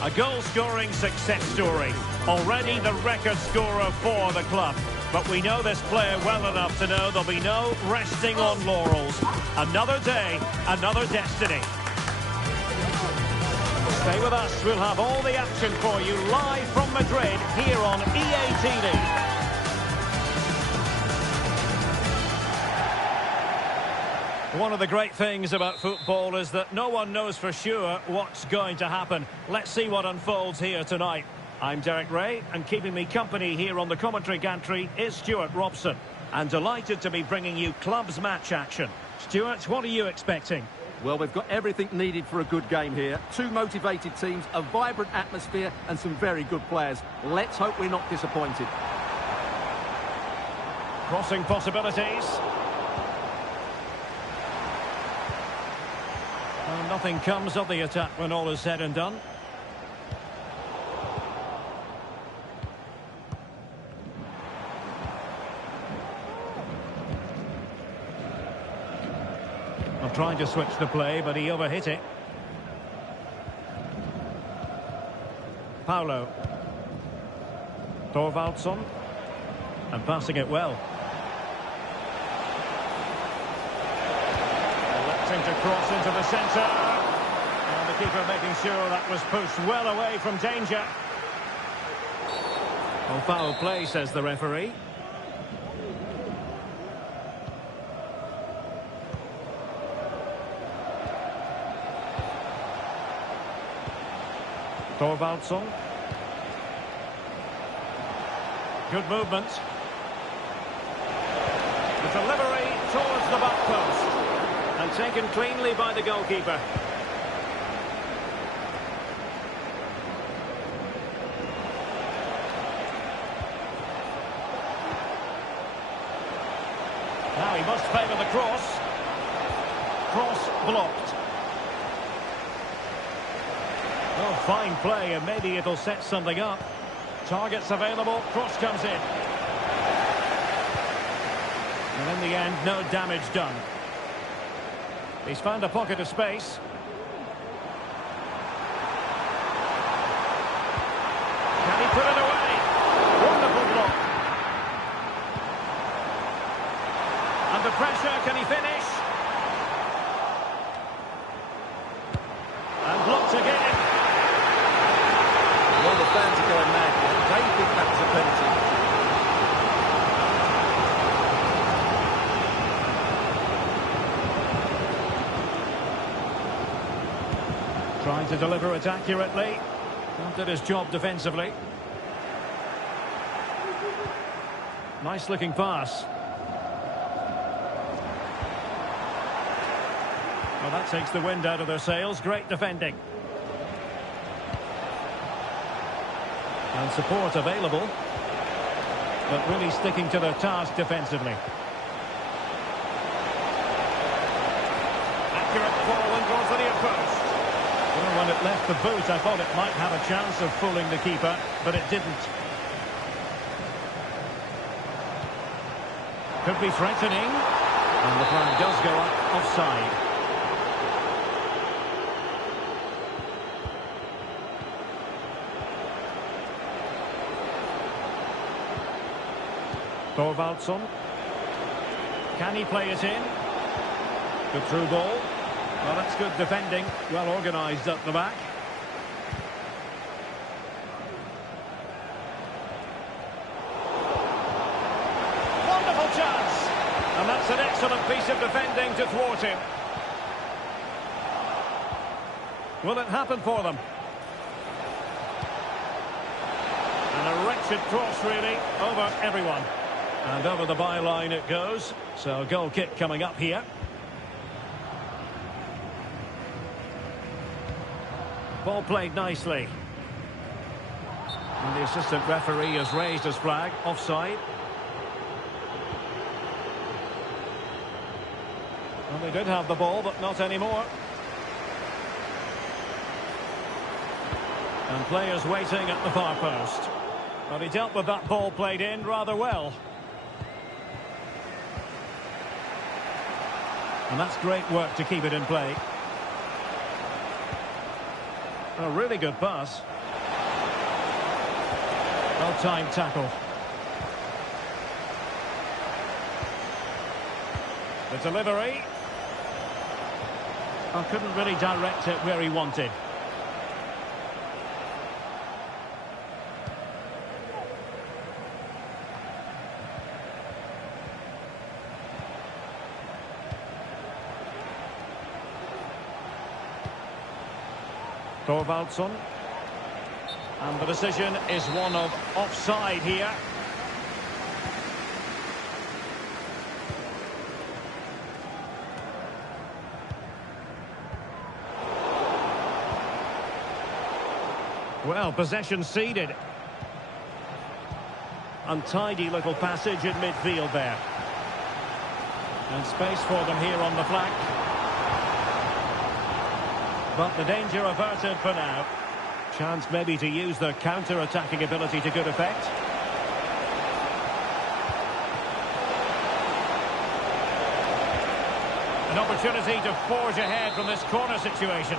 A goal-scoring success story. Already the record scorer for the club. But we know this player well enough to know there'll be no resting on laurels. Another day, another destiny. Stay with us. We'll have all the action for you live from Madrid here on EA TV. One of the great things about football is that no one knows for sure what's going to happen. Let's see what unfolds here tonight. I'm Derek Ray, and keeping me company here on the commentary gantry is Stuart Robson. And delighted to be bringing you clubs match action. Stuart, what are you expecting? Well, we've got everything needed for a good game here. Two motivated teams, a vibrant atmosphere, and some very good players. Let's hope we're not disappointed. Crossing possibilities. Well, nothing comes of the attack when all is said and done. I'm trying to switch the play, but he overhit it. Paulo. Thorvaldsson. And passing it well. Electing to cross into the centre. And the keeper making sure that was pushed well away from danger. Oh, foul play, says the referee. Thorvaldsson. Good movement. The delivery towards the back post. And taken cleanly by the goalkeeper. Now he must favour the cross. Cross blocked. Oh, fine play, and maybe it'll set something up. Targets available, cross comes in. And in the end, no damage done. He's found a pocket of space. Can he put it away? Wonderful block. Under pressure, can he finish? And blocked again. Well, the fans are going mad. They think that was a penalty. Trying to deliver it accurately. Not did his job defensively. Nice looking pass. Well, that takes the wind out of their sails. Great defending. And support available. But really sticking to their task defensively. Accurate ball and goes to the post. Well, when it left the boot, I thought it might have a chance of fooling the keeper, but it didn't. Could be threatening. And the flag does go up offside. Thorvaldsson. Can he play it in? Good through ball. Well, that's good defending. Well organised up the back. Wonderful chance. And that's an excellent piece of defending to thwart him. Will it happen for them? And a wretched cross, really, over everyone. And over the byline it goes. So a goal kick coming up here. Ball played nicely. And the assistant referee has raised his flag. Offside. Well, they did have the ball, but not anymore. And players waiting at the far post. Well, he dealt with that ball played in rather well. And that's great work to keep it in play. A really good pass. Well-timed tackle. The delivery. Oh, couldn't really direct it where he wanted. Thorvaldsson. And the decision is one of offside here. Well, possession ceded. Untidy little passage in midfield there. And space for them here on the flank. But the danger averted for now. Chance maybe to use their counter-attacking ability to good effect. An opportunity to forge ahead from this corner situation.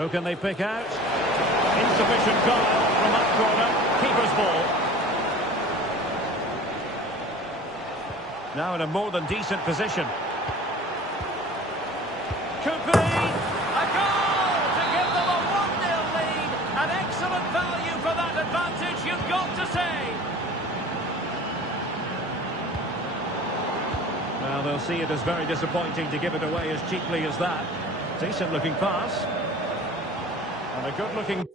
Who can they pick out? Insufficient guile from that corner. Keeper's ball. Now in a more than decent position. Could be a goal to give them a 1-0 lead. An excellent value for that advantage, you've got to say. Well, they'll see it as very disappointing to give it away as cheaply as that. Decent looking pass. And a good-looking...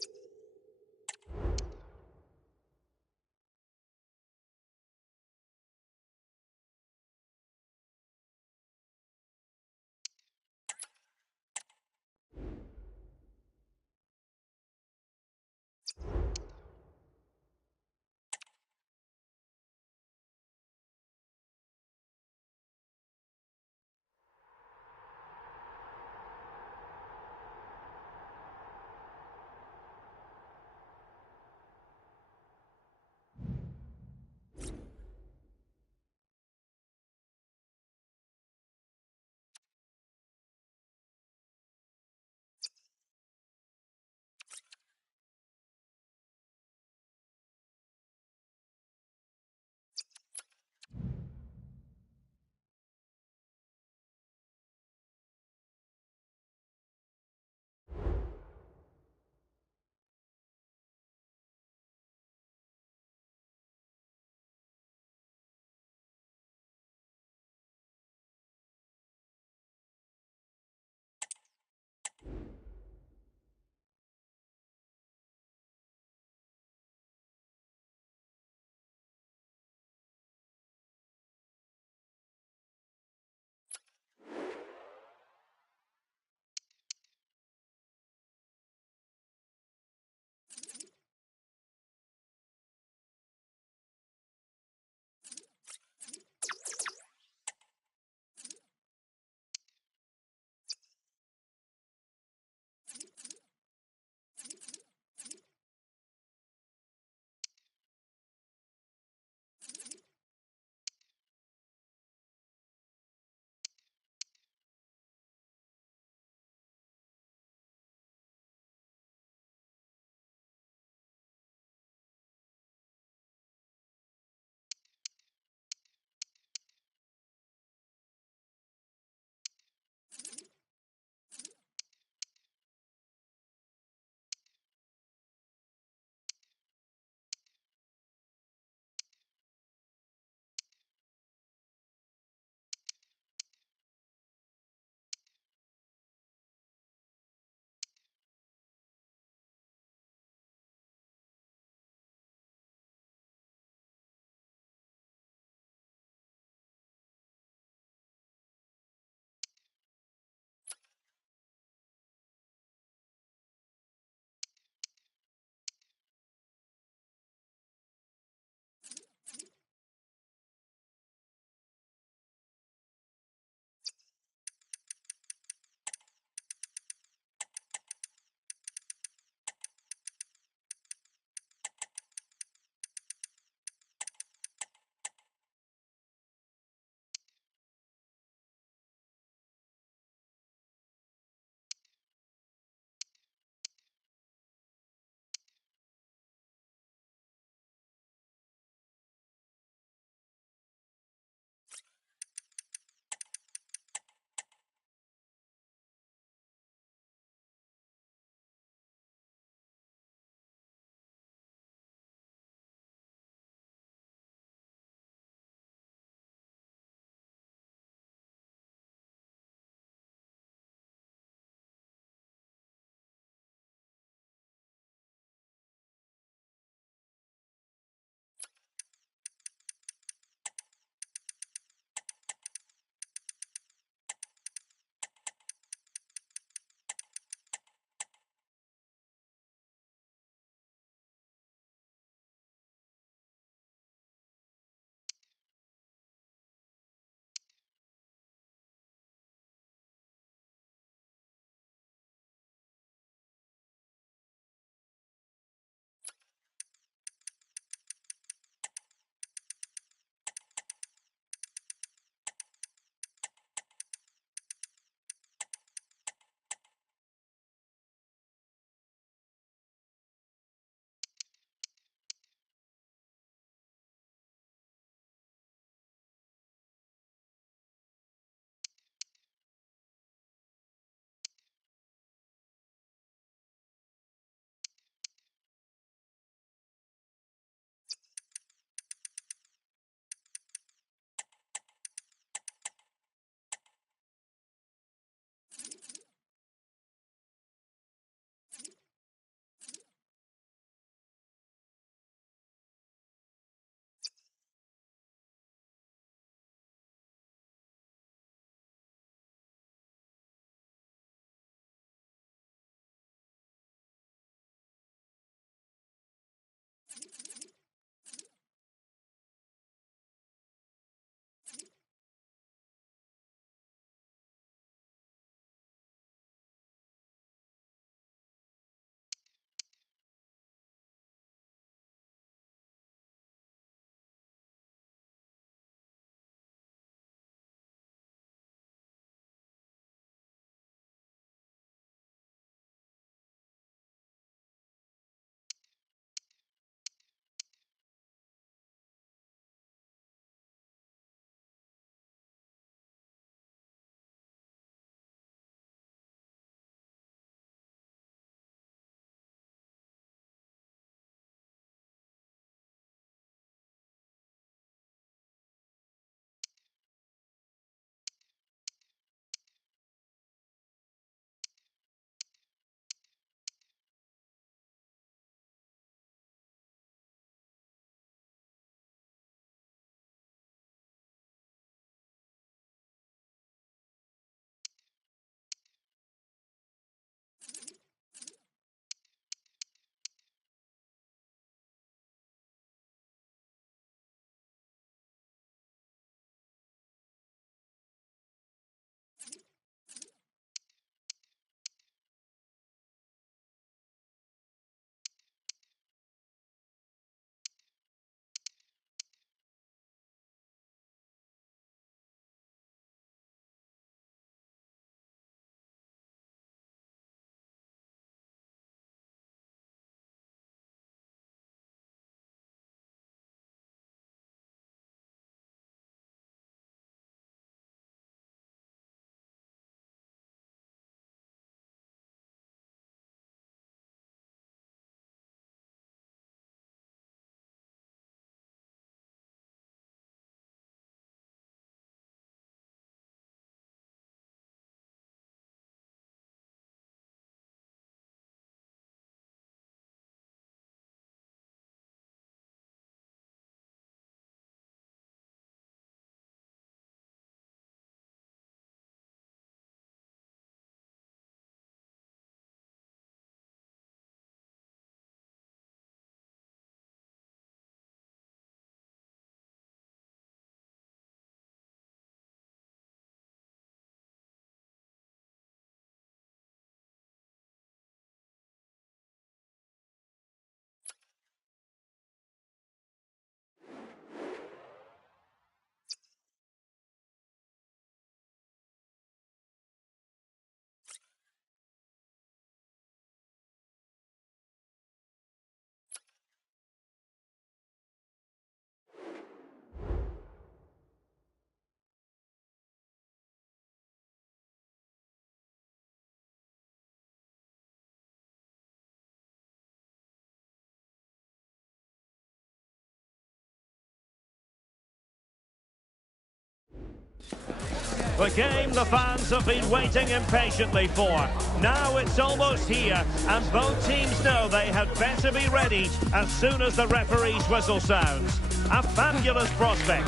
The game the fans have been waiting impatiently for. Now it's almost here, and both teams know they had better be ready as soon as the referee's whistle sounds. A fabulous prospect.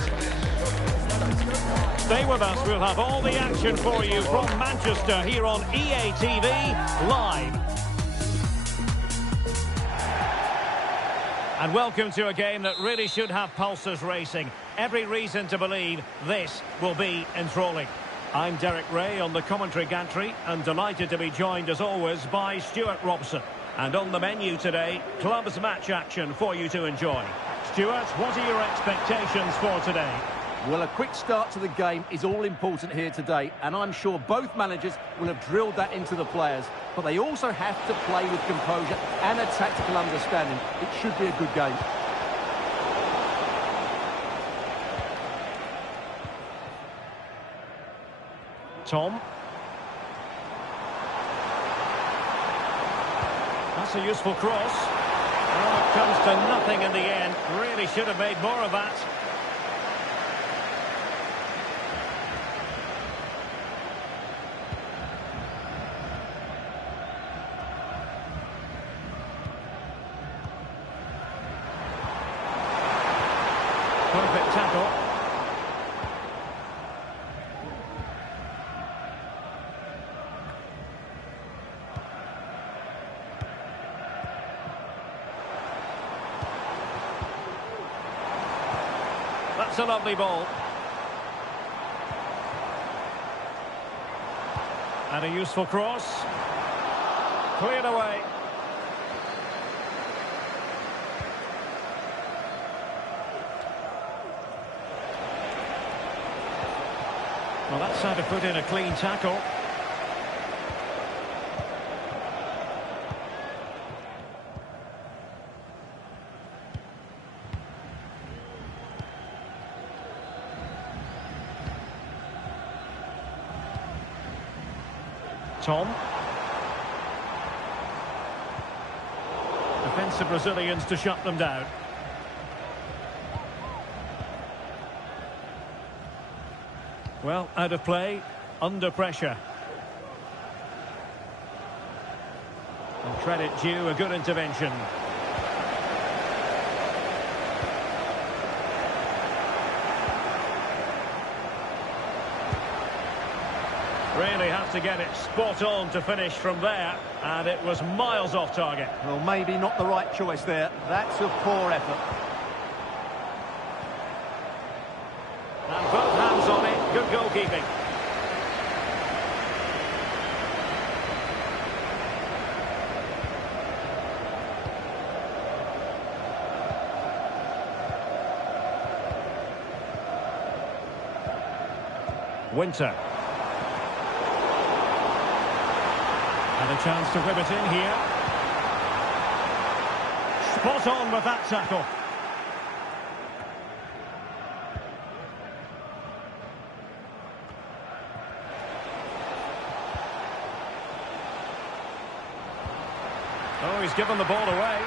Stay with us, we'll have all the action for you from Manchester here on EA TV Live. And welcome to a game that really should have pulses racing. Every reason to believe this will be enthralling. I'm Derek Ray on the commentary gantry and delighted to be joined as always by Stuart Robson. And on the menu today, clubs match action for you to enjoy. Stuart, what are your expectations for today? Well, a quick start to the game is all important here today, and I'm sure both managers will have drilled that into the players. But they also have to play with composure and a tactical understanding. It should be a good game. Tom. That's a useful cross. Oh, it comes to nothing in the end. Really should have made more of that. Perfect tackle. That's a lovely ball. And a useful cross. Cleared away. Well, that's how to put in a clean tackle. Tom. Defensive Brazilians to shut them down. Well, out of play, under pressure. And credit due, a good intervention. Really have to get it spot on to finish from there, and it was miles off target. Well, maybe not the right choice there. That's a poor effort. And both hands on it, good goalkeeping. Winter. And a chance to whip it in here. Spot on with that tackle. Oh, he's given the ball away.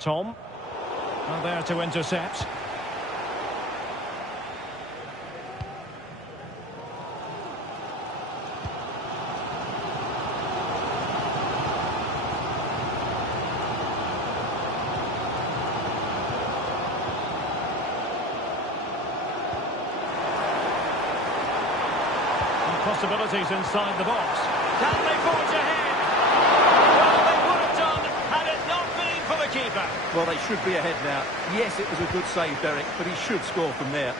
Tom. Now there to intercept. Possibilities inside the box. Can they forge ahead? Well, they would have done had it not been for the keeper. Well, they should be ahead now. Yes, it was a good save, Derek, but he should score from there.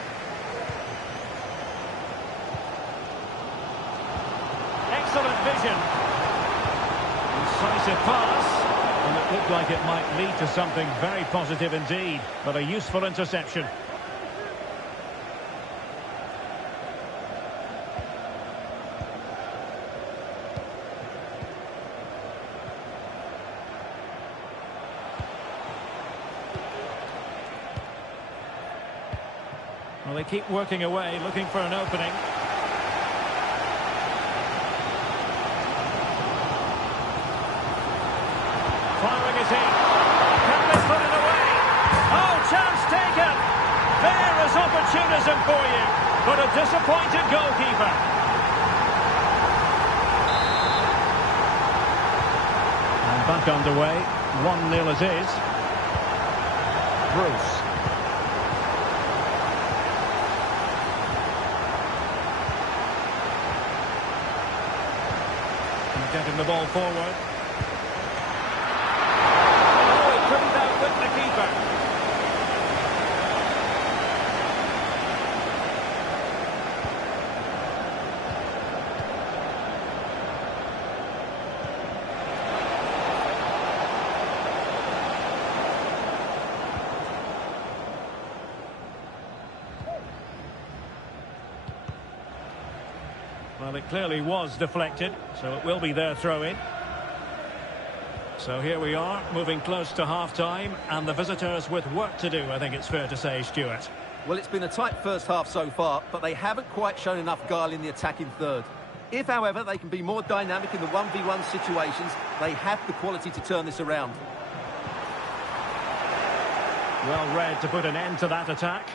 Excellent vision. Incisive pass. And it looked like it might lead to something very positive indeed, but a useful interception. Well, they keep working away, looking for an opening. opportunity. Can they put it away? Oh, chance taken. There is opportunism for you, but a disappointed goalkeeper. And back underway, 1-0 it is. Bruce. And getting the ball forward. Oh, he couldn't outwit the keeper. Well, it clearly was deflected, so it will be their throw-in. So here we are, moving close to half-time, and the visitors with work to do, I think it's fair to say, Stuart. Well, it's been a tight first half so far, but they haven't quite shown enough guile in the attacking third. If, however, they can be more dynamic in the 1v1 situations, they have the quality to turn this around. Well read to put an end to that attack.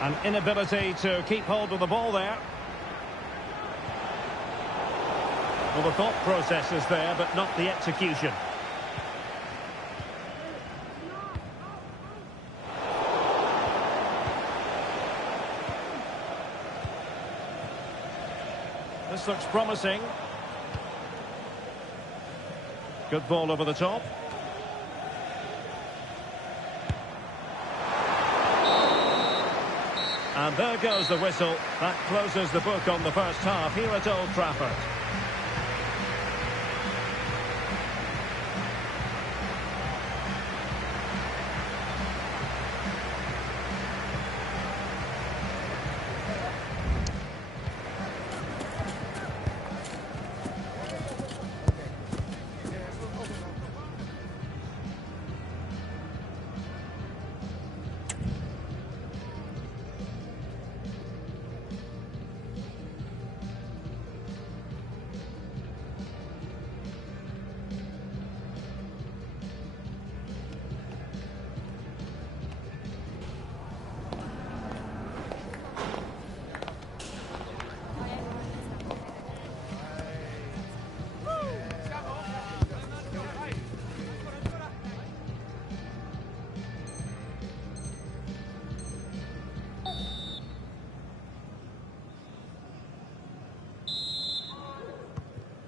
An inability to keep hold of the ball there. Well, the thought process is there, but not the execution. This looks promising. Good ball over the top. And there goes the whistle. That closes the book on the first half here at Old Trafford.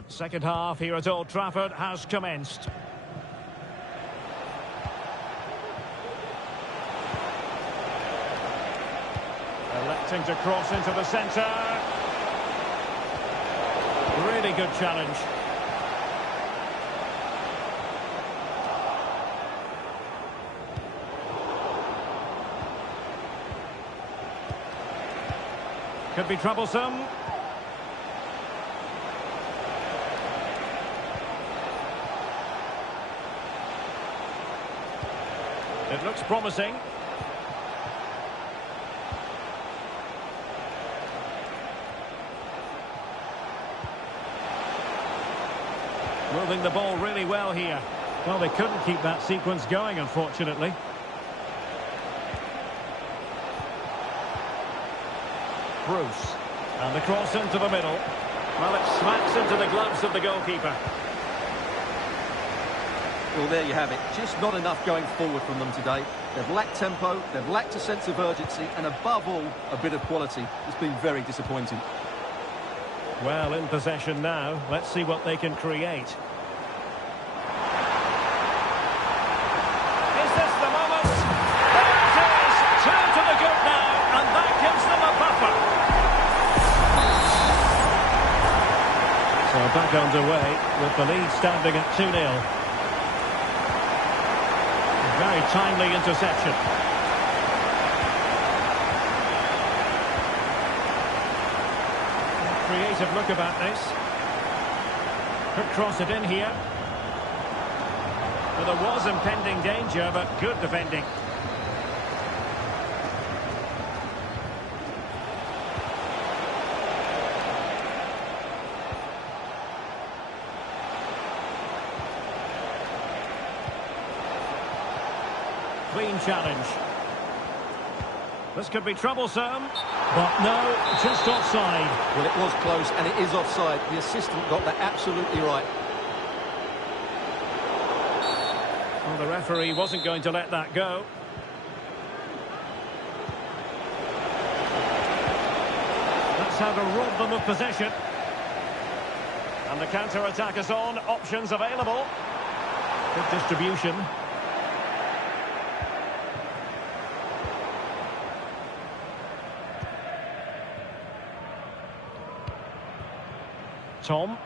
Second half here at Old Trafford has commenced. Electing to cross into the centre. Really good challenge. Could be troublesome. It looks promising. Moving the ball really well here. Well, they couldn't keep that sequence going, unfortunately. Bruce. And the cross into the middle. Well, it smacks into the gloves of the goalkeeper. Well, there you have it. Just not enough going forward from them today. They've lacked tempo, they've lacked a sense of urgency, and above all, a bit of quality. It's been very disappointing. Well, in possession now. Let's see what they can create. Is this the moment? There it is! 2 to the good now, and that gives them a buffer. So back underway with the lead standing at 2-0. Very timely interception. Creative look about this. Could cross it in here. Well, there was impending danger, but good defending. clean challenge. This could be troublesome, but no, just offside. Well, it was close, and it is offside. The assistant got that absolutely right. Well, the referee wasn't going to let that go. That's how to rob them of possession. And the counter-attack is on. Options available. Good distribution. Tom.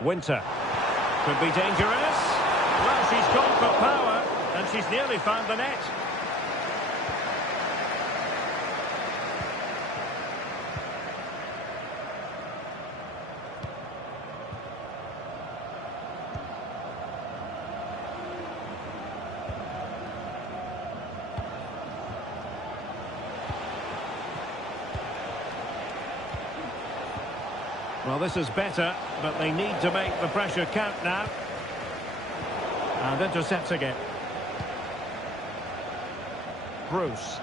Winter. Could be dangerous. Well, she's gone for power, and she's nearly found the net. Well, this is better, but they need to make the pressure count now. And intercepts again. Bruce.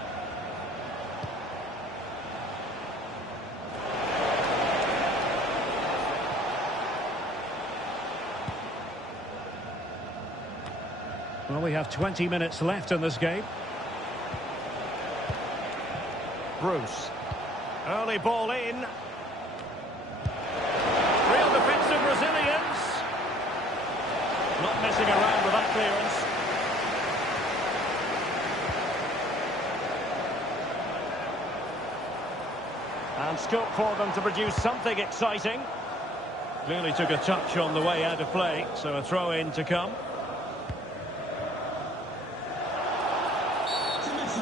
Well, we have 20 minutes left in this game. Bruce. Early ball in. Resilience. Not messing around with that clearance. And scope for them to produce something exciting. Clearly took a touch on the way out of play, so a throw in to come.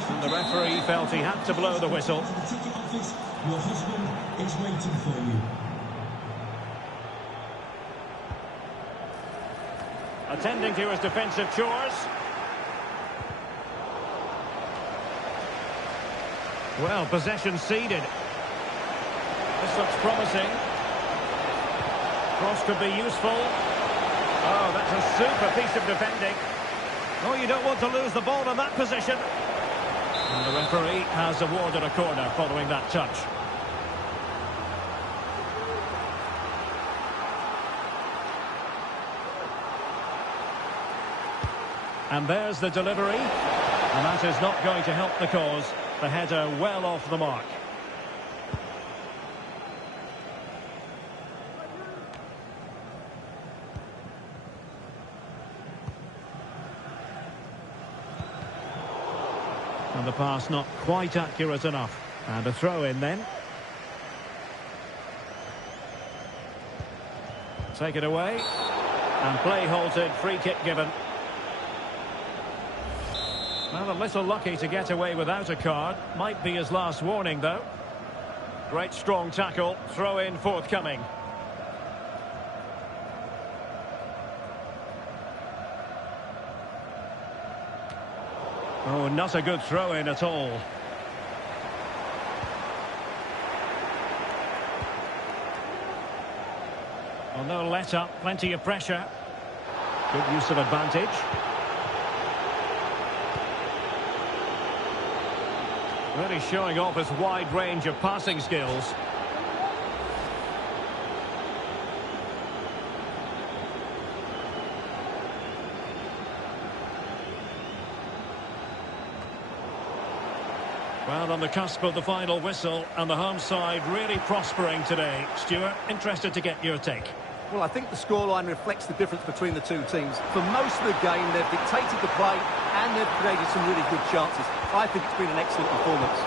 And the referee felt he had to blow the whistle. Your husband is waiting for you. Attending to his defensive chores. Well, possession ceded. This looks promising. Cross could be useful. Oh, that's a super piece of defending. Oh, you don't want to lose the ball in that position. And the referee has awarded a corner following that touch. And there's the delivery. And that is not going to help the cause. The header well off the mark. And the pass not quite accurate enough. And a throw in then. Take it away. And play halted, free kick given. Well, a little lucky to get away without a card. Might be his last warning, though. Great strong tackle. Throw in forthcoming. Oh, not a good throw in at all. Well, no let up. Plenty of pressure. Good use of advantage. Really showing off his wide range of passing skills. Well, on the cusp of the final whistle, and the home side really prospering today. Stuart, interested to get your take. Well, I think the scoreline reflects the difference between the two teams. For most of the game, they've dictated the play and they've created some really good chances. I think it's been an excellent performance.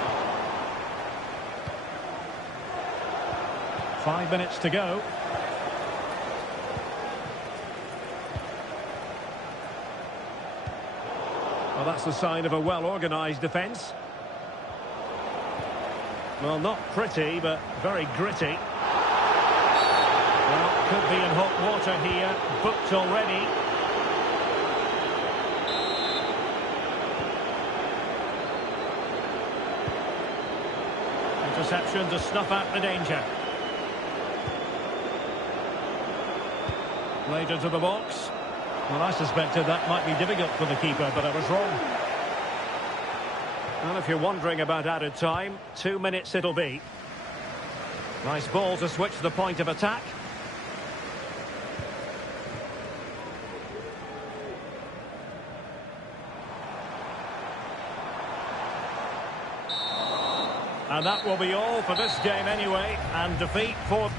5 minutes to go. Well, that's the sign of a well-organised defence. Well, not pretty, but very gritty. Well, could be in hot water here. Booked already. Interception to snuff out the danger. Played into the box. Well, I suspected that might be difficult for the keeper, but I was wrong. Well, if you're wondering about added time, 2 minutes it'll be. Nice ball to switch the point of attack. And that will be all for this game anyway, and defeat for...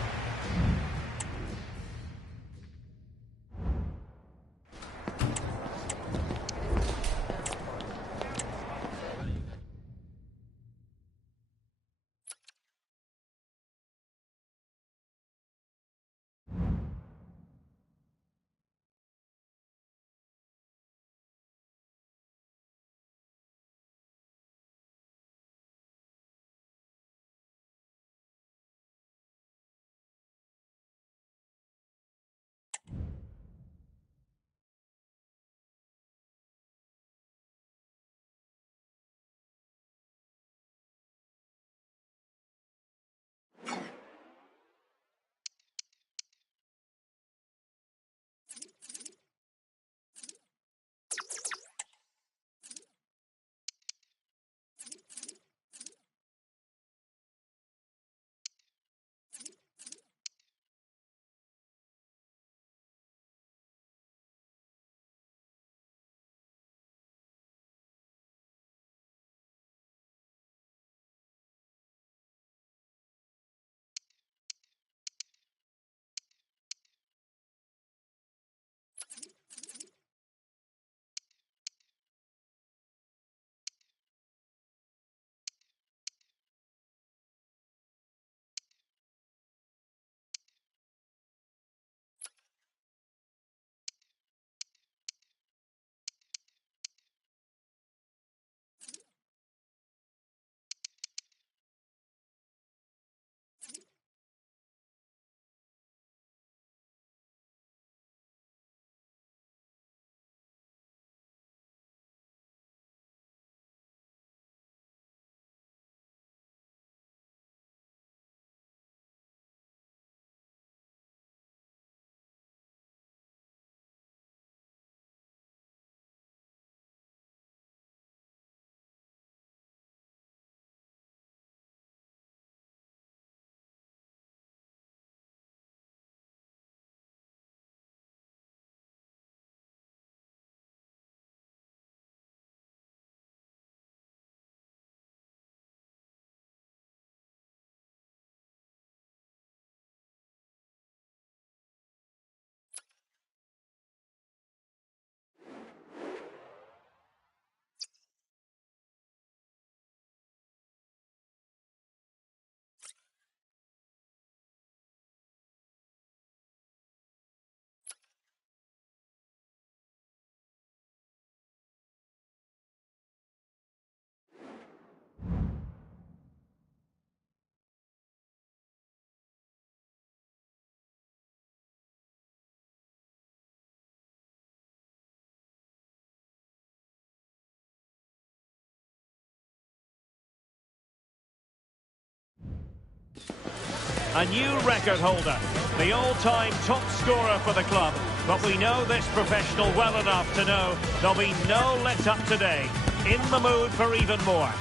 A new record holder, the all-time top scorer for the club. But we know this professional well enough to know there'll be no let-up today. In the mood for even more.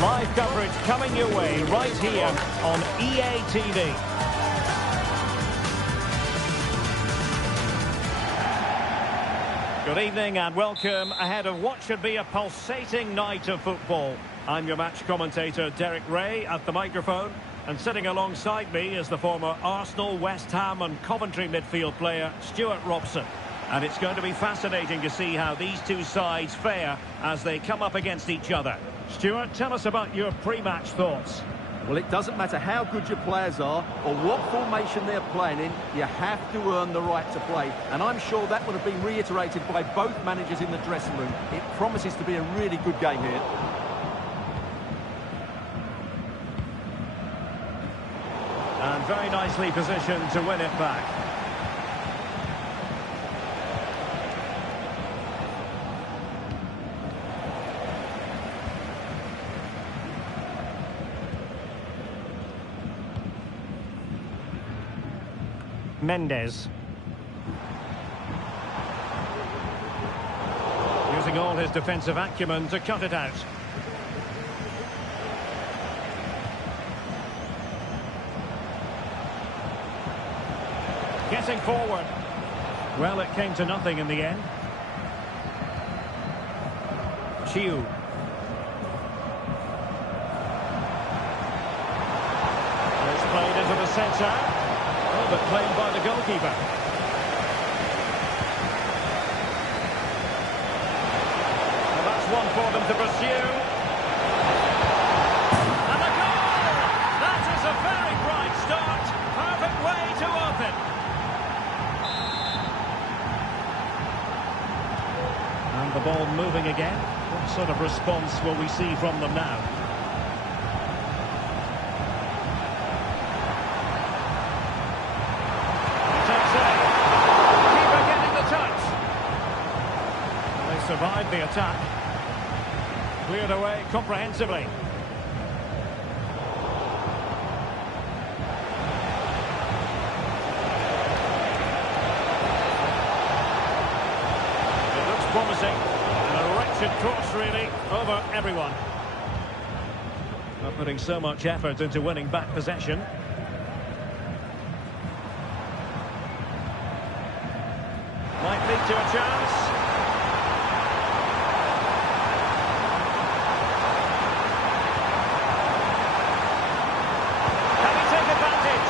Live coverage coming your way right here on EA TV. Good evening and welcome ahead of what should be a pulsating night of football. I'm your match commentator, Derek Ray, at the microphone. And sitting alongside me is the former Arsenal, West Ham and Coventry midfield player, Stuart Robson. And it's going to be fascinating to see how these two sides fare as they come up against each other. Stuart, tell us about your pre-match thoughts. Well, it doesn't matter how good your players are or what formation they're playing in, you have to earn the right to play. And I'm sure that would have been reiterated by both managers in the dressing room. It promises to be a really good game here. And very nicely positioned to win it back. Mendes. Using all his defensive acumen to cut it out. Getting forward. Well, it came to nothing in the end. Chiu. It's played into the centre. Oh, but played by the goalkeeper. Well, that's one for them to pursue. And a goal! That is a very bright start. Perfect way to open. And the ball moving again. What sort of response will we see from them now? He takes aim. Keeper getting the touch. They survived the attack. Cleared away comprehensively. Promising, and a wretched cross really over everyone. Not putting so much effort into winning back possession. Might lead to a chance. Can he take advantage?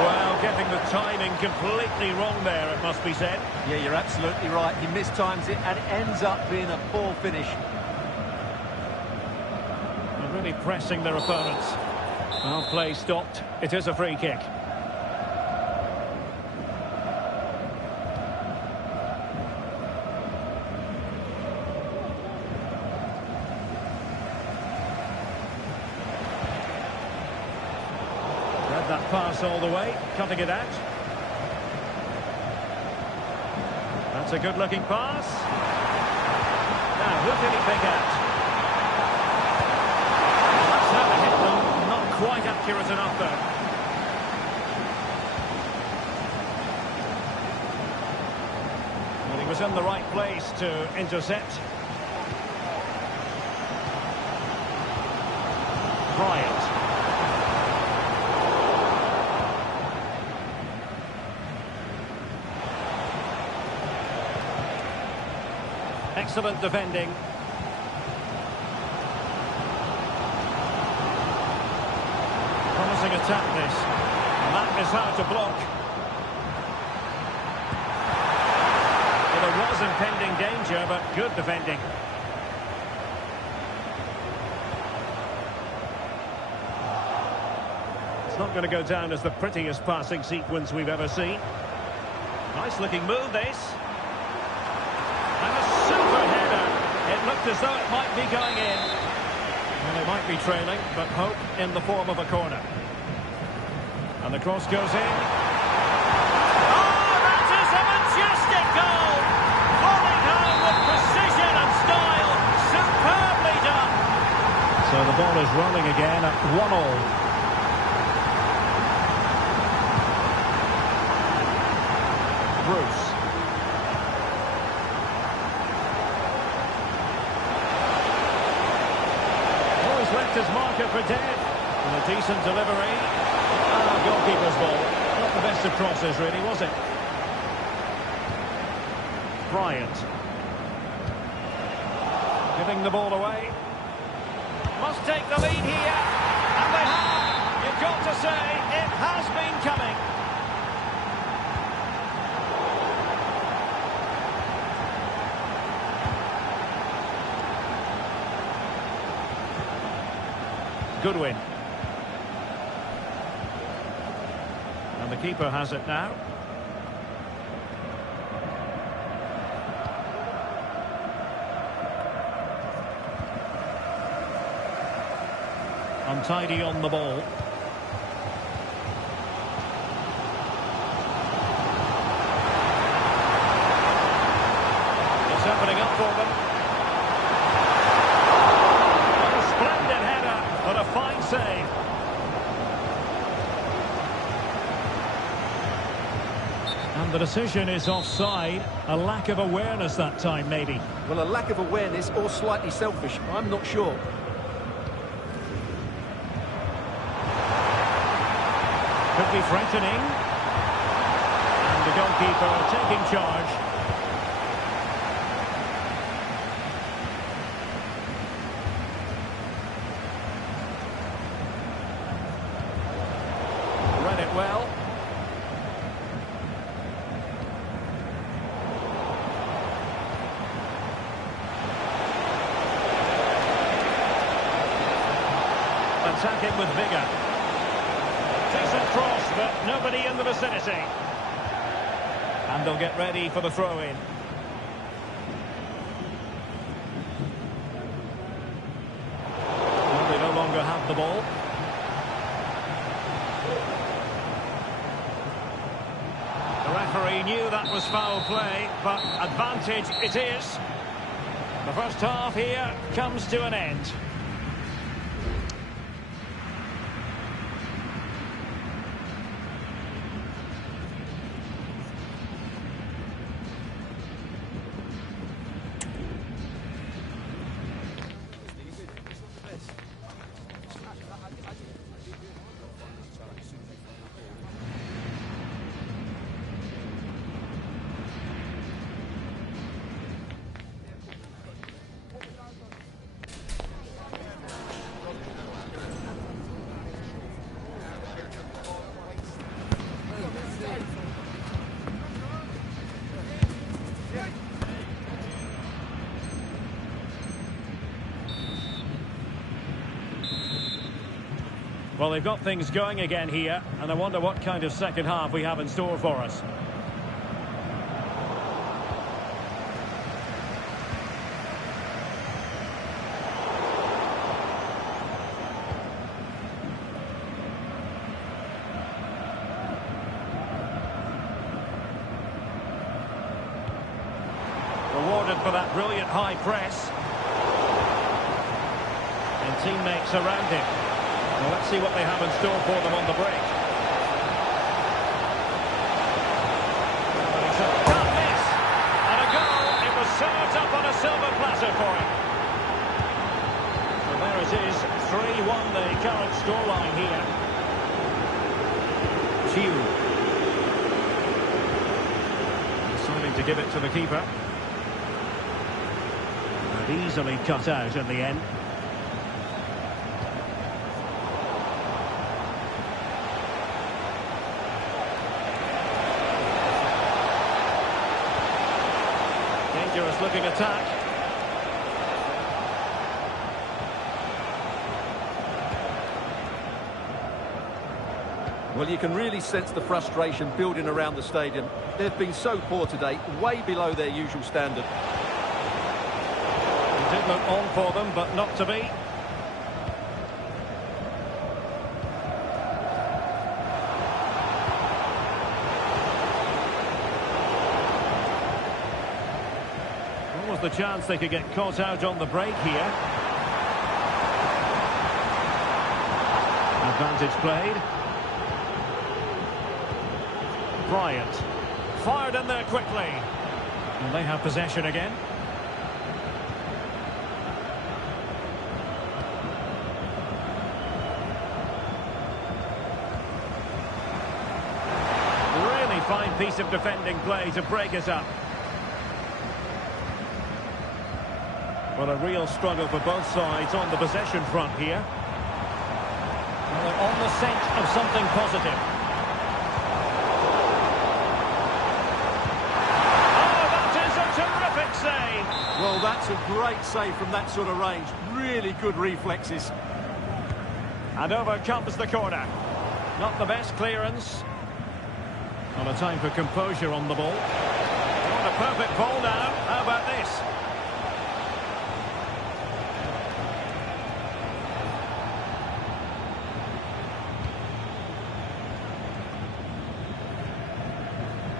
Well, getting the timing completely wrong there, it must be said. Yeah, you're absolutely right. He mistimes it and it ends up being a poor finish. They're really pressing their opponents. Well, play stopped. It is a free kick. Read that pass all the way, cutting it out. That's a good-looking pass. Now, who can he pick out? That's how to hit them. Not quite accurate enough, though. Well, he was in the right place to intercept. Bryant. Excellent defending. Promising attack this. And that is how to block. Well, there was impending danger, but good defending. It's not going to go down as the prettiest passing sequence we've ever seen. Nice looking move this. It looked as though it might be going in. Well, they might be trailing, but hope in the form of a corner. And the cross goes in. Oh, that is a majestic goal! Falling home with precision and style. Superbly done. So the ball is rolling again at 1-1. Bruce. Left his marker for dead. And a decent delivery. Goalkeeper's ball. Not the best of crosses, really, was it? Bryant. Giving the ball away. Must take the lead here. And they have. You've got to say, it has been coming. Goodwin. And the keeper has it now. Untidy on the ball. It's opening up for them. What a splendid header, but a fine save. the decision is offside. A lack of awareness that time, maybe. Well, a lack of awareness or slightly selfish, I'm not sure. Could be threatening. And the goalkeeper taking charge. Read it well. Attack it with vigour. Decent cross, but nobody in the vicinity. And they'll get ready for the throw-in. Well, they no longer have the ball. The referee knew that was foul play, but advantage it is. The first half here comes to an end. Well, they've got things going again here, and I wonder what kind of second half we have in store for us. Rewarded for that brilliant high press. And teammates around him. Well, let's see what they have in store for them on the break. Can't miss! And a goal. It was served up on a silver platter for him. So there it is, 3-1 the current scoreline here. Chiu. Deciding to give it to the keeper. And easily cut out in the end. Dangerous looking attack. Well, you can really sense the frustration building around the stadium. They've been so poor today, way below their usual standard. It did look on for them, but not to be. The chance they could get caught out on the break here. Advantage played. Bryant. Fired in there quickly. And they have possession again. Really fine piece of defending play to break us up. Well, a real struggle for both sides on the possession front here. Well, they're on the scent of something positive. Oh, that is a terrific save! Well, that's a great save from that sort of range. Really good reflexes. And over comes the corner. Not the best clearance. Not a time for composure on the ball. What a perfect ball now. How about this?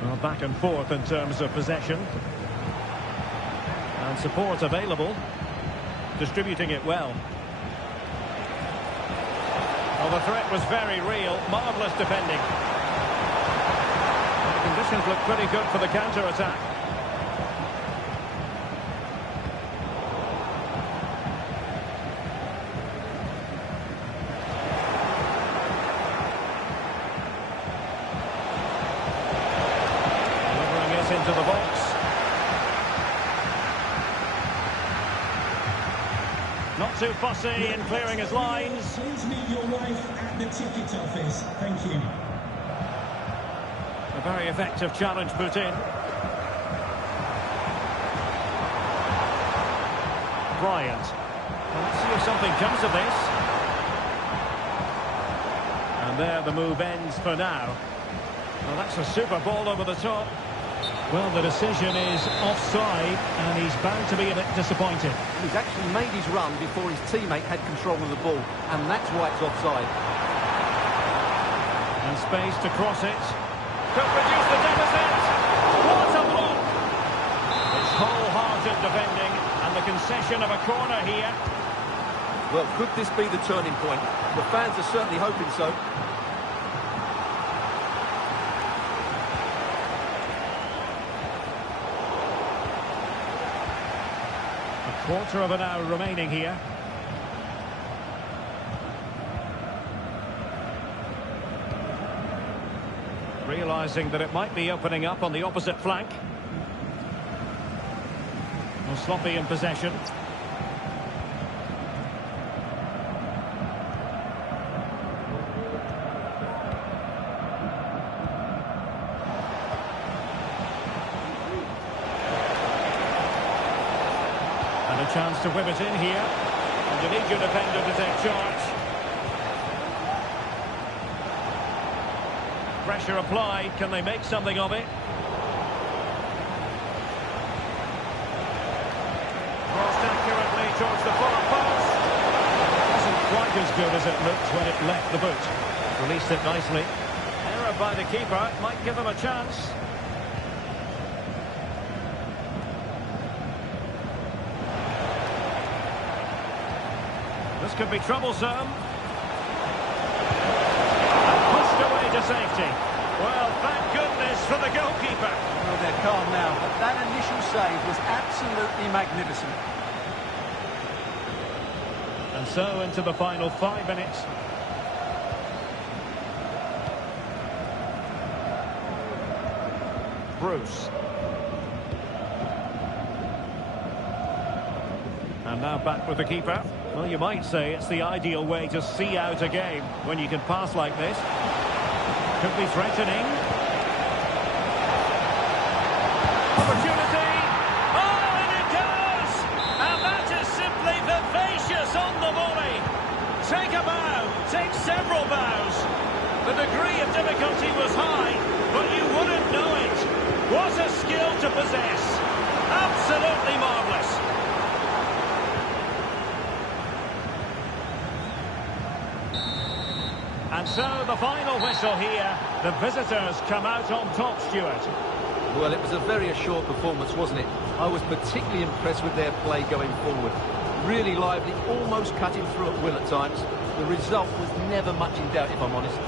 Well, back and forth in terms of possession. And support available. Distributing it well. Well, the threat was very real. Marvellous defending. The conditions look pretty good for the counter-attack. Delivering it into the box. Not too fussy in clearing his lines. Please meet your wife at the ticket office. Thank you. A very effective challenge put in. Bryant. Let's see if something comes of this. And there the move ends for now. Well, that's a super ball over the top. Well, the decision is offside, and he's bound to be a bit disappointed. He's actually made his run before his teammate had control of the ball, and that's why it's offside. And space to cross it. Could reduce the deficit. What a block! It's wholehearted defending, and the concession of a corner here. Well, could this be the turning point? The fans are certainly hoping so. A quarter of an hour remaining here. Realising that it might be opening up on the opposite flank. Well, sloppy in possession. And a chance to whip it in here. And you need your defender to take charge. Pressure applied. Can they make something of it? Crossed accurately towards the far post. Wasn't quite as good as it looked when it left the boot. Released it nicely. Error by the keeper. Might give them a chance. This could be troublesome. And pushed away to safety. Well, thank goodness for the goalkeeper. Well, they're calm now, but that initial save was absolutely magnificent. And so into the final 5 minutes. Bruce. And now back with the keeper. Well, you might say it's the ideal way to see out a game when you can pass like this. Could be threatening. Opportunity. Oh, and it goes! And that is simply vivacious on the volley. Take a bow. Take several bows. The degree of difficulty was high, but you wouldn't know it. What a skill to possess. Absolutely marvellous. And so the final whistle here. The visitors come out on top, Stuart. Well, it was a very assured performance, wasn't it? I was particularly impressed with their play going forward. Really lively, almost cutting through at will at times. The result was never much in doubt, if I'm honest.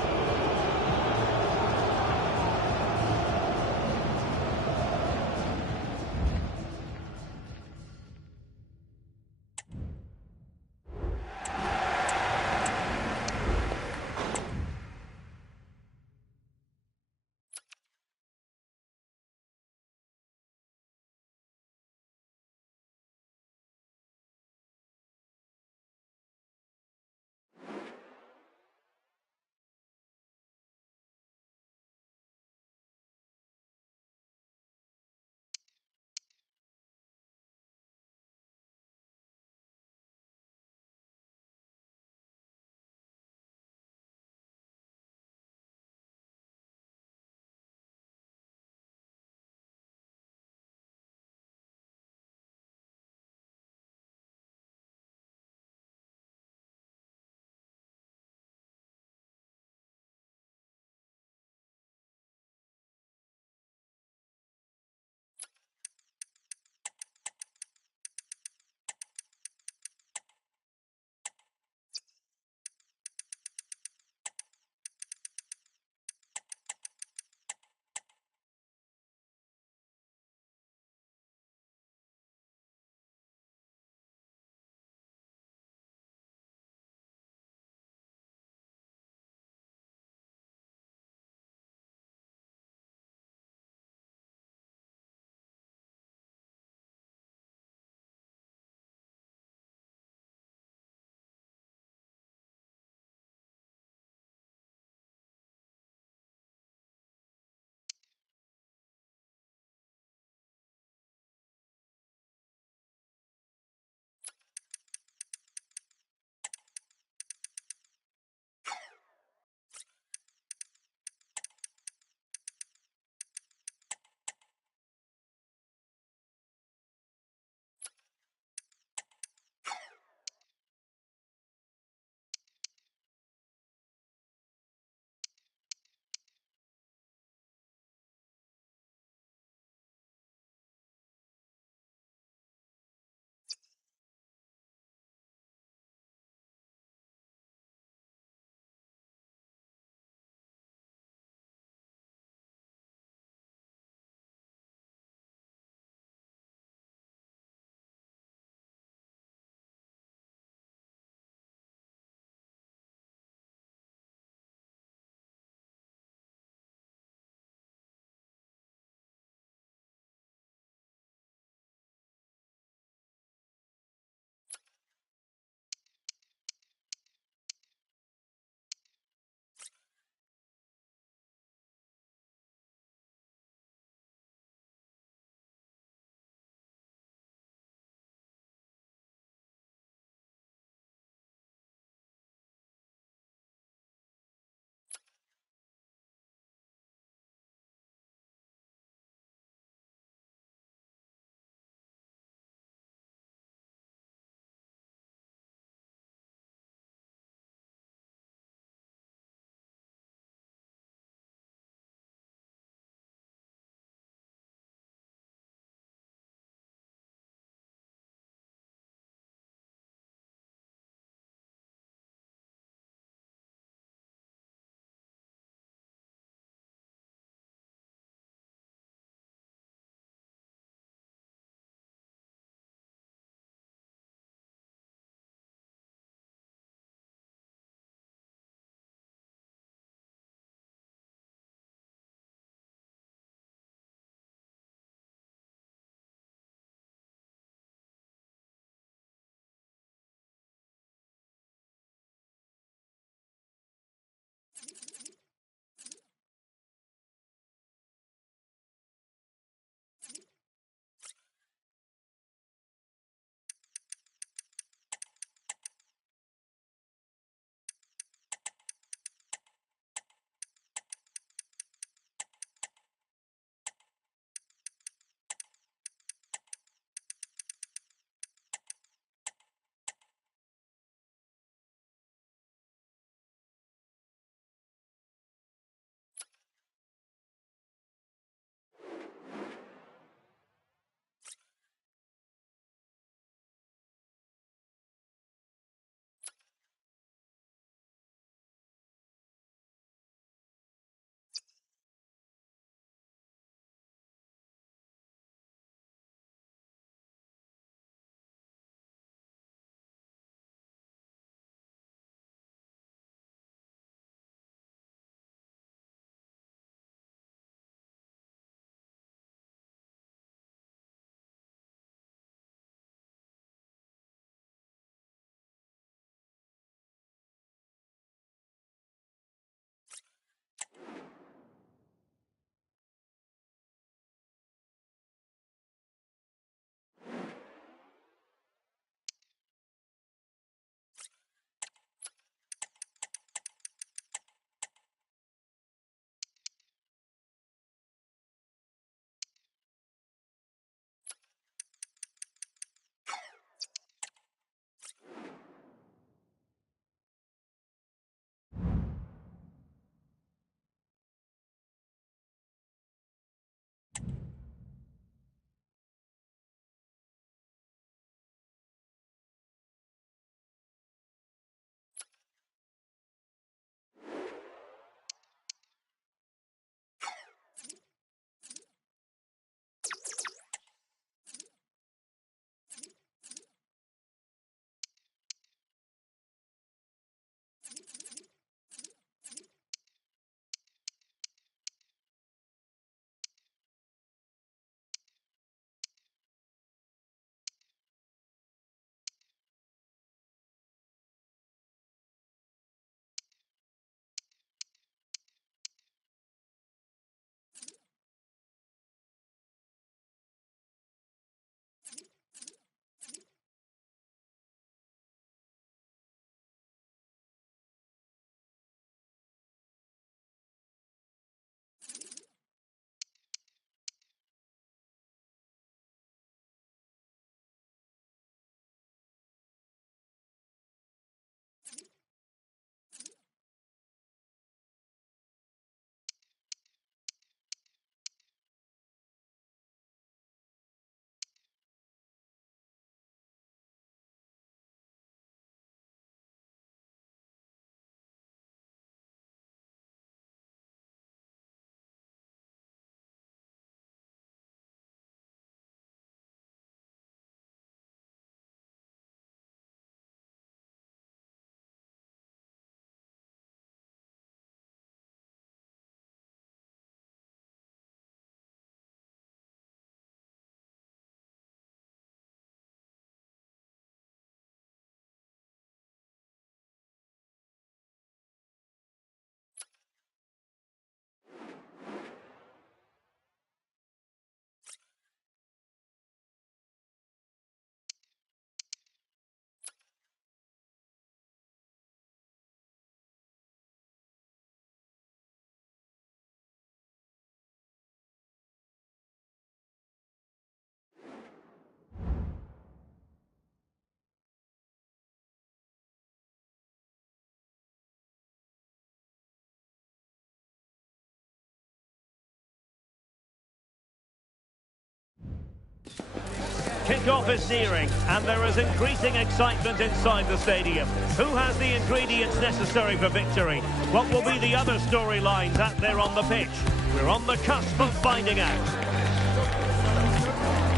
Kick-off is nearing, and there is increasing excitement inside the stadium. Who has the ingredients necessary for victory? What will be the other storylines out there on the pitch? We're on the cusp of finding out.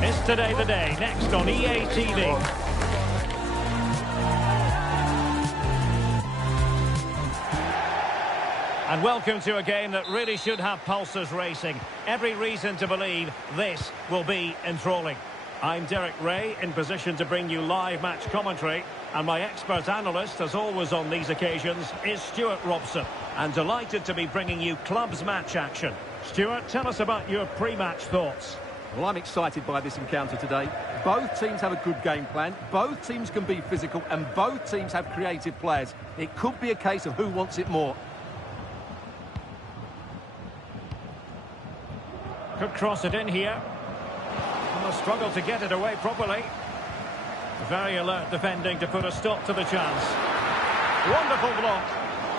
It's Today the Day, next on EA TV. And welcome to a game that really should have pulses racing. Every reason to believe this will be enthralling. I'm Derek Ray, in position to bring you live match commentary. And my expert analyst, as always on these occasions, is Stuart Robson. And delighted to be bringing you clubs match action. Stuart, tell us about your pre-match thoughts. Well, I'm excited by this encounter today. Both teams have a good game plan. Both teams can be physical. And both teams have creative players. It could be a case of who wants it more. Could cross it in here. Will struggle to get it away properly. Very alert defending to put a stop to the chance. Wonderful block.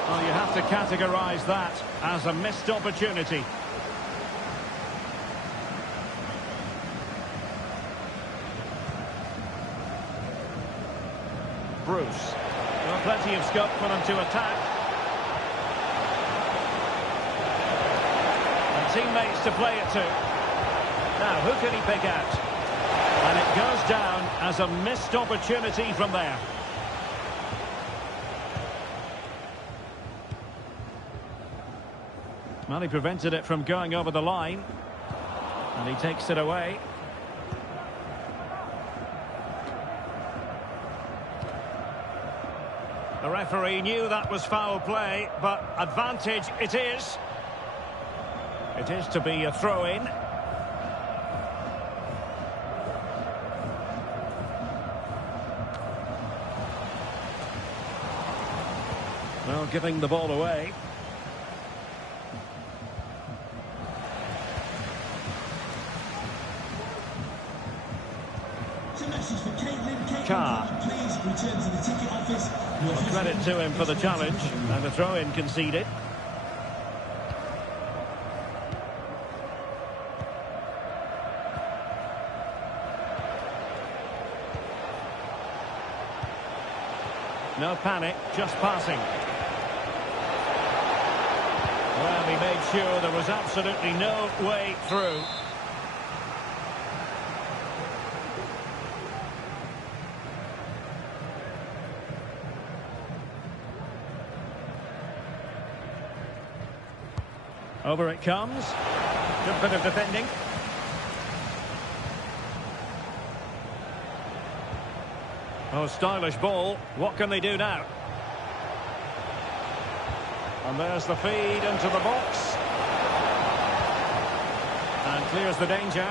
Well, you have to categorise that as a missed opportunity. Bruce. Well, plenty of scope for them to attack. Teammates to play it to. Now, who can he pick out? And it goes down as a missed opportunity from there. Well, he prevented it from going over the line. And he takes it away. The referee knew that was foul play, but advantage it is. It is to be a throw-in. Well, giving the ball away. Carr. Please return to the ticket office. Credit to him for the challenge, and the throw-in conceded. No panic, just passing. Well, he made sure there was absolutely no way through. Over it comes. Good bit of defending. Oh, stylish ball. What can they do now? And there's the feed into the box. And clears the danger.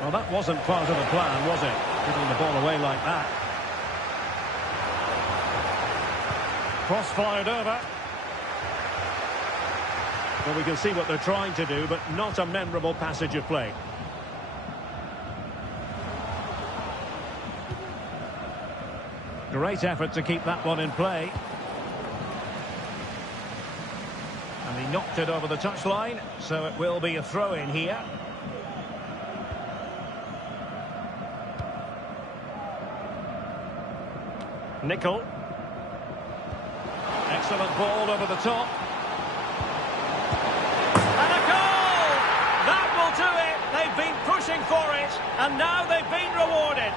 Well, that wasn't part of the plan, was it? Giving the ball away like that. Cross fired over. Well, we can see what they're trying to do, but not a memorable passage of play. Great effort to keep that one in play. And he knocked it over the touchline, so it will be a throw-in here. Nickel. Excellent ball over the top. And a goal! That will do it. They've been pushing for it, and now they've been rewarded.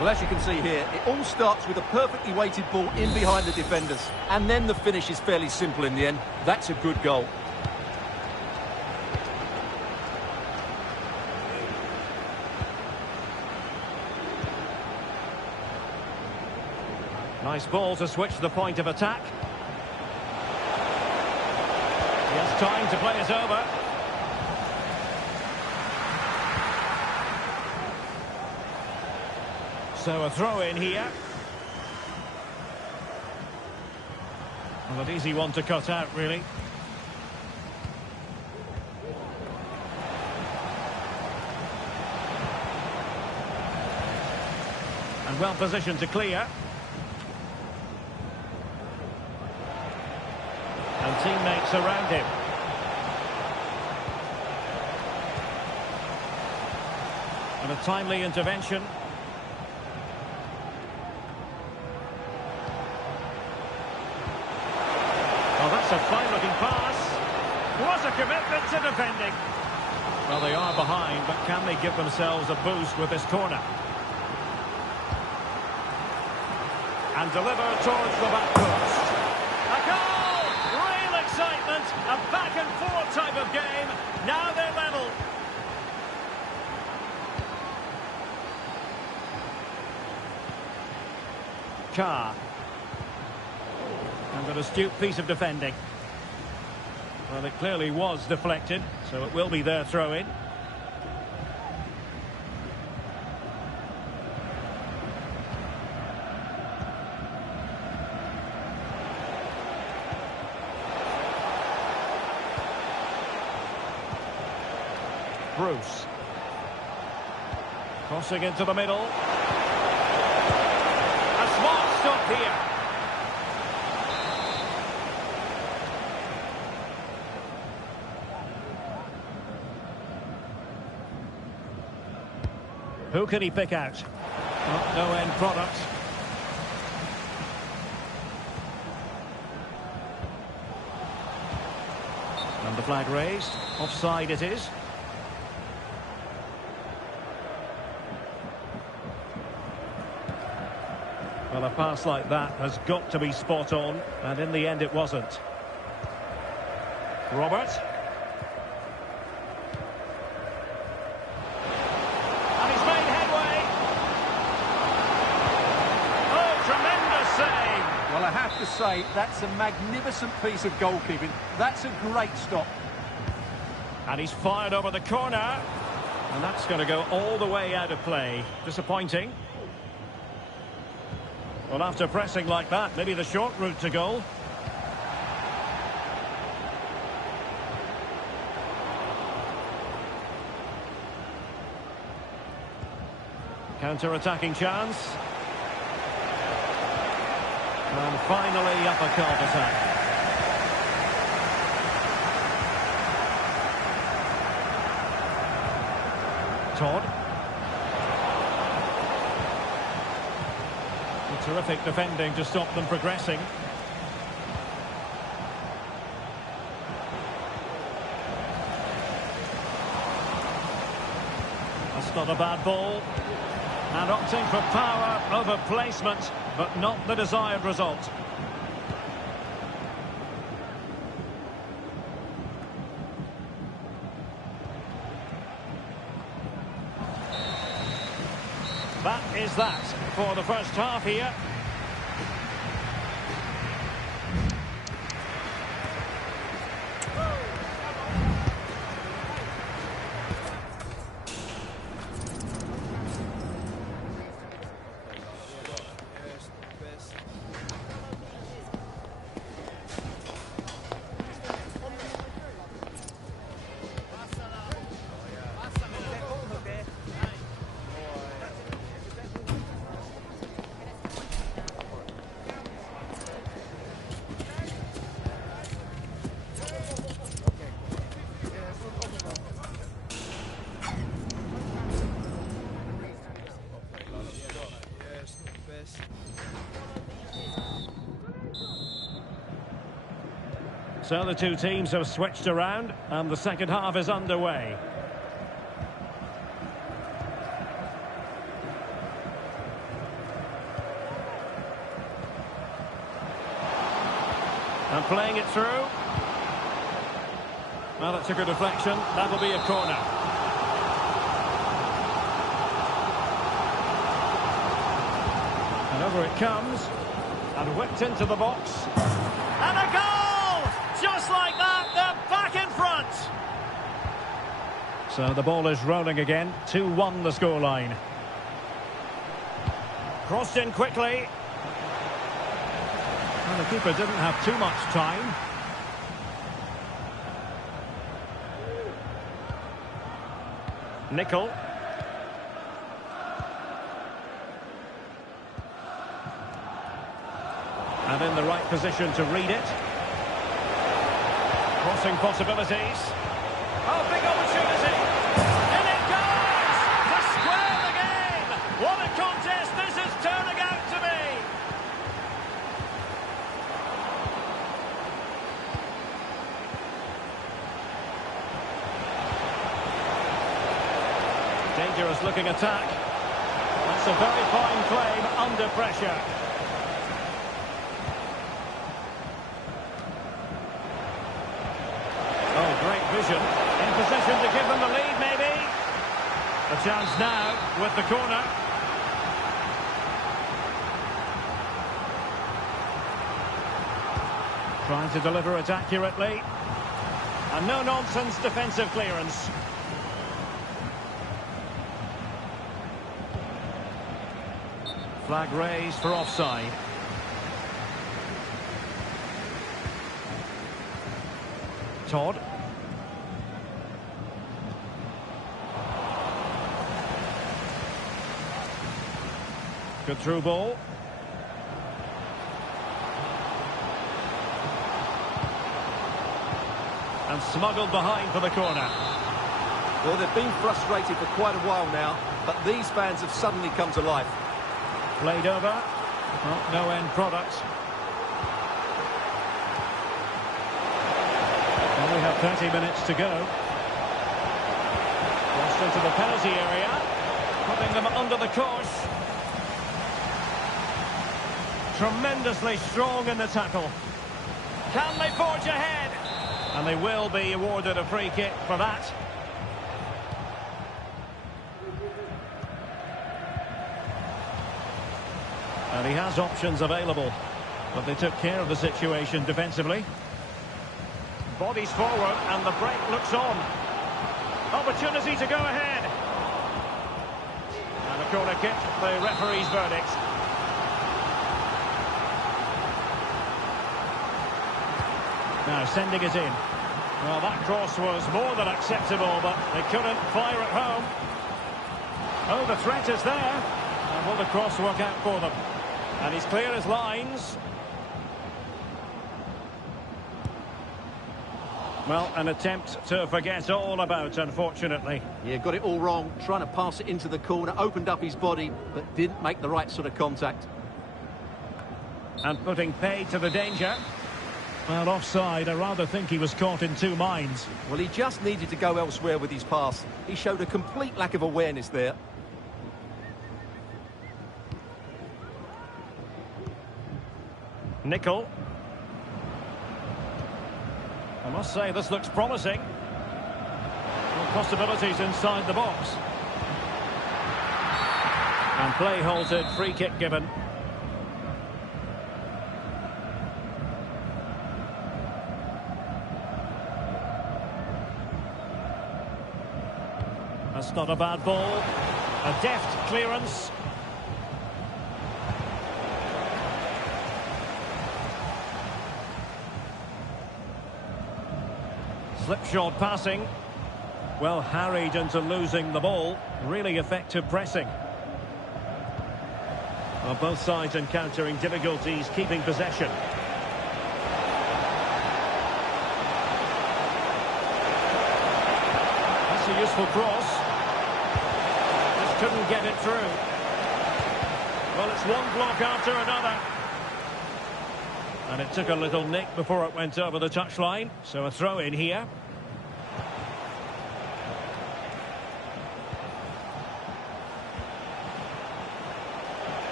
Well, as you can see here, it all starts with a perfectly weighted ball in behind the defenders. And then the finish is fairly simple in the end. That's a good goal. Nice ball to switch the point of attack. He has time to play it over. So a throw in here. Well, an easy one to cut out, really. And well positioned to clear. And teammates around him. And a timely intervention. Oh, that's a fine-looking pass. What a commitment to defending. Well, they are behind, but can they give themselves a boost with this corner? And deliver towards the back post. A goal! Real excitement. A back-and-forth type of game. Now they're level. Carr. And an astute piece of defending. Well, it clearly was deflected, so it will be their throw-in. Bruce. Crossing into the middle. A smart stop here. Who can he pick out? Oh, no end product. And the flag raised. Offside it is. Well, a pass like that has got to be spot on, and in the end it wasn't. Robert. And he's made headway. Oh, tremendous save. Well, I have to say, that's a magnificent piece of goalkeeping. That's a great stop. And he's fired over the corner. And that's going to go all the way out of play. Disappointing. Well, after pressing like that, maybe the short route to goal. Counter-attacking chance. And finally, uppercut attack. Todd. Terrific defending to stop them progressing. That's not a bad ball. And opting for power over placement, but not the desired result. That is that for the first half here. So the two teams have switched around and the second half is underway. And playing it through. Well, that's a good deflection. That'll be a corner. And over it comes. And whipped into the box. And a goal! Just like that, they're back in front. So the ball is rolling again. 2-1 the scoreline. Crossed in quickly. And the keeper didn't have too much time. Nickel. And in the right position to read it. Crossing possibilities. Oh, big opportunity. In it goes! The square Dangerous looking attack. That's a very fine claim under pressure. Oh, great vision. In position to give them the lead, maybe. A chance now with the corner. Trying to deliver it accurately. And no-nonsense defensive clearance. Flag raised for offside. Todd. Good through ball. And smuggled behind for the corner. Well, they've been frustrated for quite a while now, but these fans have suddenly come to life. Played over. Well, no end product. Well, we have 30 minutes to go. Crossed into the penalty area. Putting them under the cosh. Tremendously strong in the tackle. Can they forge ahead? And they will be awarded a free kick for that. And he has options available. But they took care of the situation defensively. Bodies forward and the break looks on. Opportunity to go ahead. And a corner kick, the referee's verdict. Now sending it in. Well, that cross was more than acceptable, but they couldn't fire it home. Oh, the threat is there. And will the cross work out for them? And he's clear as lines. Well, an attempt to forget all about, unfortunately. Yeah, got it all wrong. Trying to pass it into the corner, opened up his body, but didn't make the right sort of contact. And putting paid to the danger. Well, offside, I rather think he was caught in two minds. Well, he just needed to go elsewhere with his pass. He showed a complete lack of awareness there. Nickel. I must say, this looks promising. Well, possibilities inside the box. And play halted, free kick given. That's not a bad ball. A deft clearance. Slipshod passing. Well, harried into losing the ball. Really effective pressing. Well, both sides encountering difficulties keeping possession. That's a useful cross. Just couldn't get it through. Well, it's one block after another. And it took a little nick before it went over the touchline. So a throw in here.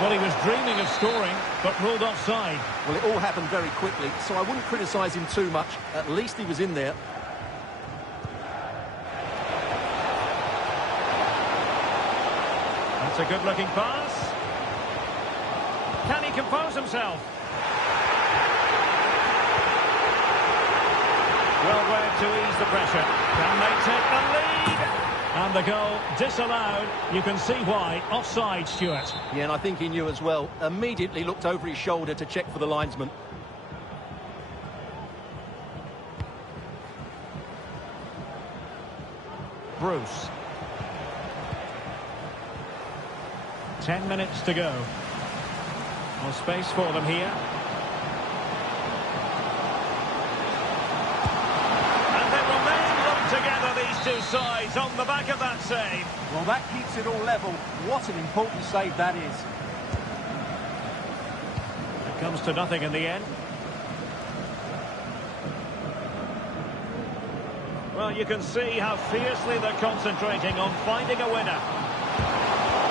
Well, he was dreaming of scoring, but ruled offside. Well, it all happened very quickly, so I wouldn't criticise him too much. At least he was in there. That's a good-looking pass. Can he compose himself? Well read to ease the pressure. Can they take the lead? And the goal disallowed. You can see why. Offside, Stuart. Yeah, and I think he knew as well. Immediately looked over his shoulder to check for the linesman. Bruce. 10 minutes to go. Well, space for them here. And they remain lumped together, these two sides, on the back of that save. Well, that keeps it all level. What an important save that is. It comes to nothing in the end. Well, you can see how fiercely they're concentrating on finding a winner.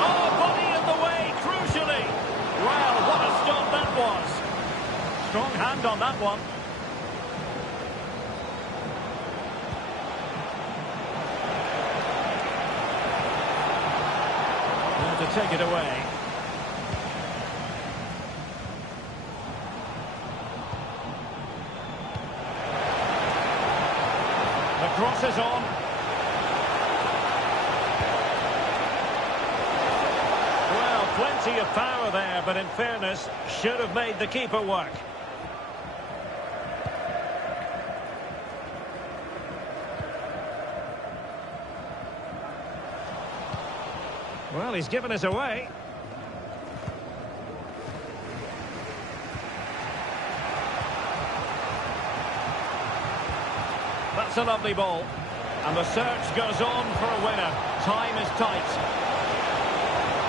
Oh, body in the way, crucially. Well, what a stop that was. Strong hand on that one. To take it away. The cross is on. Well, plenty of power there, but in fairness, should have made the keeper work. Well, he's given us away. That's a lovely ball. And the search goes on for a winner. Time is tight.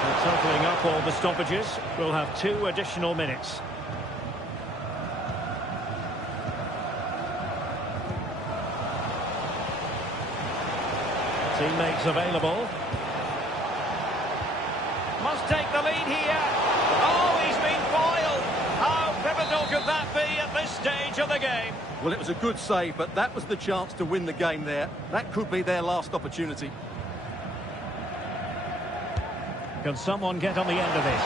And totalling up all the stoppages, we'll have 2 additional minutes. Teammates available. Must take the lead here. Oh, he's been foiled. How pivotal could that be at this stage of the game? Well, it was a good save, but that was the chance to win the game there. That could be their last opportunity. Can someone get on the end of this?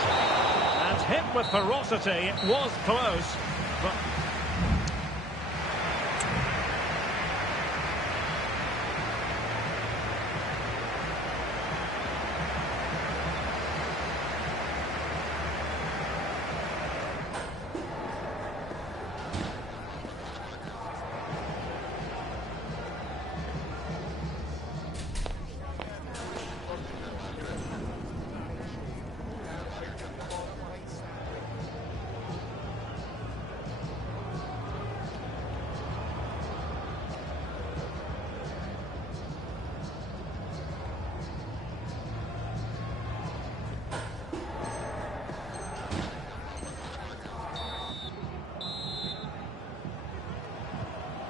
And hit with ferocity. It was close, but...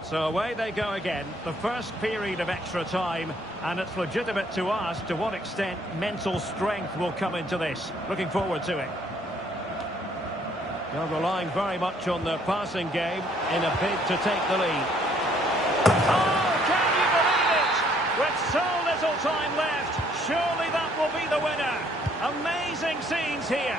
So away they go again, the first period of extra time, and it's legitimate to ask to what extent mental strength will come into this. Looking forward to it. They're relying very much on their passing game in a bid to take the lead. Oh, can you believe it? With so little time left, surely that will be the winner. Amazing scenes here.